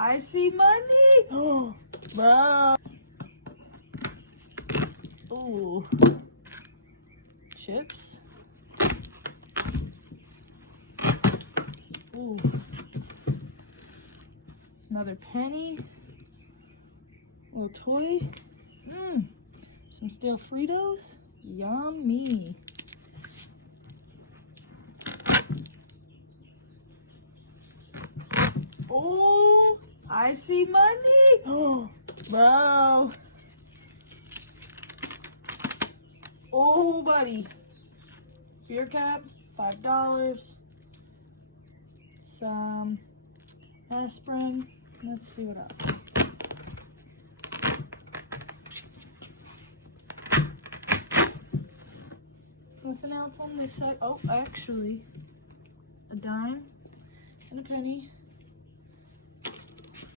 I see money. Oh, wow. Ooh. Chips. Ooh. Another penny. Little toy. Some stale Fritos. Yummy. Oh, I see money. Oh, wow. Oh, buddy. Beer cap, $5. Some aspirin. Let's see what else. Nothing else on this side. Oh, actually, a dime and a penny.